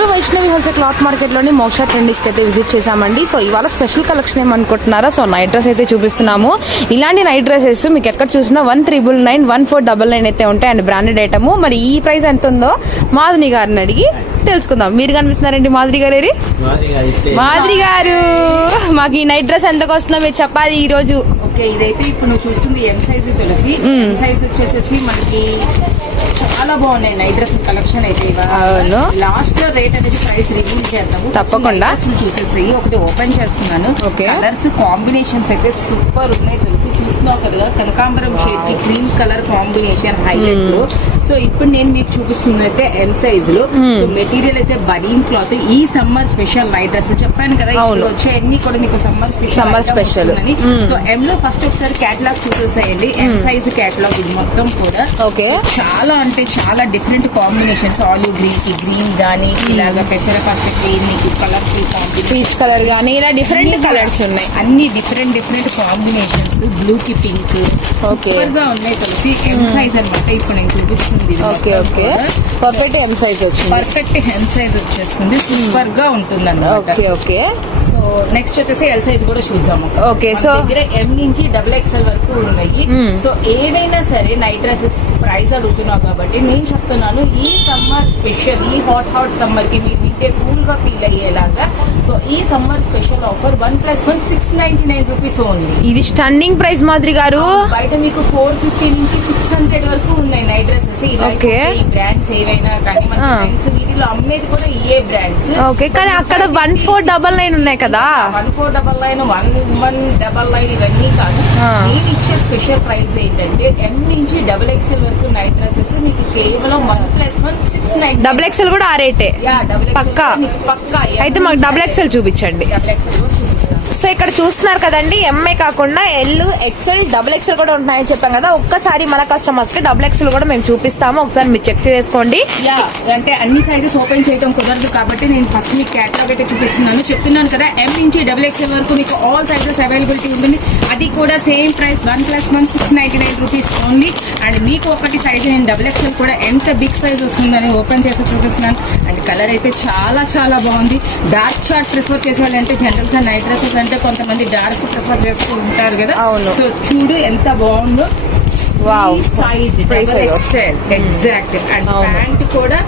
Guntur Vaishnavi wholesale cloth market లోని Moksha trendies కి అయితే విజిట్ చేసామండి. సో ఇవాళ స్పెషల్ కలెక్షన్ ఏమనుకుంటున్నారా? సో నైట్ డ్రెస్ అయితే చూపిస్తున్నాము. ఇలాంటి నైట్ డ్రెస్సెస్ మీకు ఎక్కడ చూసినా 1399, 1499 అయితే ఉంటాయి అండ్ బ్రాండెడ్ ఐటమ్. మరి ఈ ప్రైస్ ఎంత ఉందో మాధుని గారిని అడిగి తెలుసుకుందాం. మీరు కనిపిస్తున్నారండి మాధురి గారు. మాధురి గారు, మాకు ఈ నైట్ డ్రెస్ ఎంతకు వస్తుందో మీరు చెప్పాలి ఈ రోజు. ఓకే, ఇదైతే ఇప్పుడు నువ్వు చూస్తుంది ఎం సైజ్ తులసి. ఎం సైజ్ వచ్చేసేసి మనకి చాలా బాగున్నాయి నైట్ డ్రెస్ కలెక్షన్ అయితే. అవును, లాస్ట్ రేట్ అనేది ప్రైస్ రివీల్ చేద్దాము. తప్పకుండా చూసేసి ఒకటి ఓపెన్ చేస్తున్నాను. ఓకే, కలర్స్ కాంబినేషన్స్ అయితే సూపర్ ఉన్నాయి తులసి. చూస్తున్నావు కదా, కనకాంబరం షేడ్ కి క్రీమ్ కలర్ కాంబినేషన్ హైలైట్ లో. సో ఇప్పుడు నేను మీకు చూపిస్తుంది అయితే ఎం సైజ్ లో. సో మెటీరియల్ అయితే బనీన్ క్లాత్. ఈ సమ్మర్ స్పెషల్ నైట్ డ్రెస్ చెప్పాను కదా, వచ్చే అన్ని కూడా మీకు సమ్మర్ స్పెషల్ అని. సో ఎం లో ఫస్ట్ ఒకసారి క్యాటలాగ్ చూసేసేయండి. ఎం సైజ్ క్యాటలాగ్ ఇది మొత్తం కూడా. ఓకే, చాలా అంటే చాలా డిఫరెంట్ కాంబినేషన్స్. ఆలివ్ గ్రీన్ కి గ్రీన్ గానీ, ఇలాగా పెసర పచ్చకి మీకు కలర్ఫుల్ కాంబినేషన్, పీచ్ కలర్ గానీ ఇలా డిఫరెంట్ కలర్స్ ఉన్నాయి. అన్ని డిఫరెంట్ కాంబినేషన్స్. బ్లూ కి పింక్ సూపర్ గా ఉన్నాయి కలిసి. ఎం సైజ్ అనమాట ఇప్పుడు నేను చూపిస్తుంది. Okay okay, perfect M size వచ్చింది. పర్ఫెక్ట్ ఎం సైజ్ వచ్చేస్తుంది. సూపర్ గా ఉంటుంది అన్నమాట. ఓకే ఓకే, సో నెక్స్ట్ వచ్చేసి ఎల్ సైజ్ కూడా చూద్దాము. ఓకే, సో దగ్గర ఎం నుంచి XXL వరకు ఉన్నాయి. సో ఏదైనా సరే నైట్ డ్రెస్సెస్ ప్రైస్ అడుగుతున్నావు కాబట్టి నేను చెప్తున్నాను, ఈ సమ్మర్ స్పెషల్, ఈ హాట్ సమ్మర్ కి మీరు వింటే కూల్ గా ఫీల్ అయ్యేలాగా. సో ఈ summer special offer 1+1 699 rupees only. ఇది స్టన్నింగ్ ప్రైస్ మాదిరి గారు. బయట మీకు 450 నుంచి 600 వరకు ఉన్నాయి నైట్ డ్రెస్సెస్. ఓకే, ఈ బ్రాండ్స్ ఏవైనా కానీ మన ఫ్రెండ్స్ వీటిలో అమ్మేది కూడా ఏ బ్రాండ్స్. ఓకే, కానీ అక్కడ 1499 ఉన్నాయి కదా. 1499, 1199 ఇవన్నీ కాదు. నేను ఇచ్చే స్పెషల్ ప్రైస్ ఏంటంటే ఎం నుంచి XXL వరకు నైట్ డ్రెస్సెస్ మీకు కేవలం 1+1 699. XXL కూడా ఆ రేటే పక్కా. అయితే మాకు XXL చూపించండి. సో ఇక్కడ చూస్తున్నారు కదండి, ఎంఏ కాకుండా ఎల్, ఎక్స్ఎల్, XXL కూడా ఉంటాయని చెప్పాం కదా. ఒక్కసారి మన కస్టమర్స్ కి XXL కూడా మేము చూపిస్తాము. ఒకసారి మీరు చెక్ చేసుకోండి. అంటే అన్ని సైజెస్ ఓపెన్ చేయడం కుదరదు కాబట్టి నేను ఫస్ట్ మీకు క్యాటలాగ్ అయితే చూపిస్తున్నాను. చెప్తున్నాను కదా, ఎం నుంచి XXL వరకు మీకు ఆల్ సైజెస్ అవైలబిలిటీ ఉంటుంది. అది కూడా same price 1+1 699 rupees only. And మీకు ఒకటి సైజ్ నేను XXL కూడా ఎంత బిగ్ సైజ్ వస్తుందని ఓపెన్ చేసి చూపిస్తున్నాను. అండ్ కలర్ అయితే చాలా చాలా బాగుంది. డార్క్ చార్ట్ ప్రిఫర్ చేసే వాళ్ళంటే జనరల్ గా నైట్ డ్రెస్సెస్ అంటే కొంతమంది డార్క్ ప్రిఫర్ చేస్తూ ఉంటారు కదా. సో చూడు ఎంత బాగుందో. Size exact. అండ్ ప్యాంట్ కూడా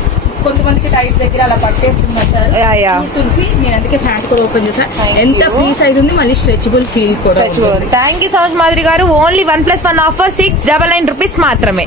కొంతమందికి టైట్ దగ్గర అలా పట్టేస్తున్నారు తులసి. నేను అందుకే ప్యాంట్ కూడా ఓపెన్ చేశాను. ఎంత ఫ్రీ సైజ్ ఉంది, మళ్ళీ స్ట్రెచబుల్ ఫీల్ కూడా. Thank you so much Madhuri గారు. ఓన్లీ 1+1 ఆఫర్ 699 రూపీస్ మాత్రమే.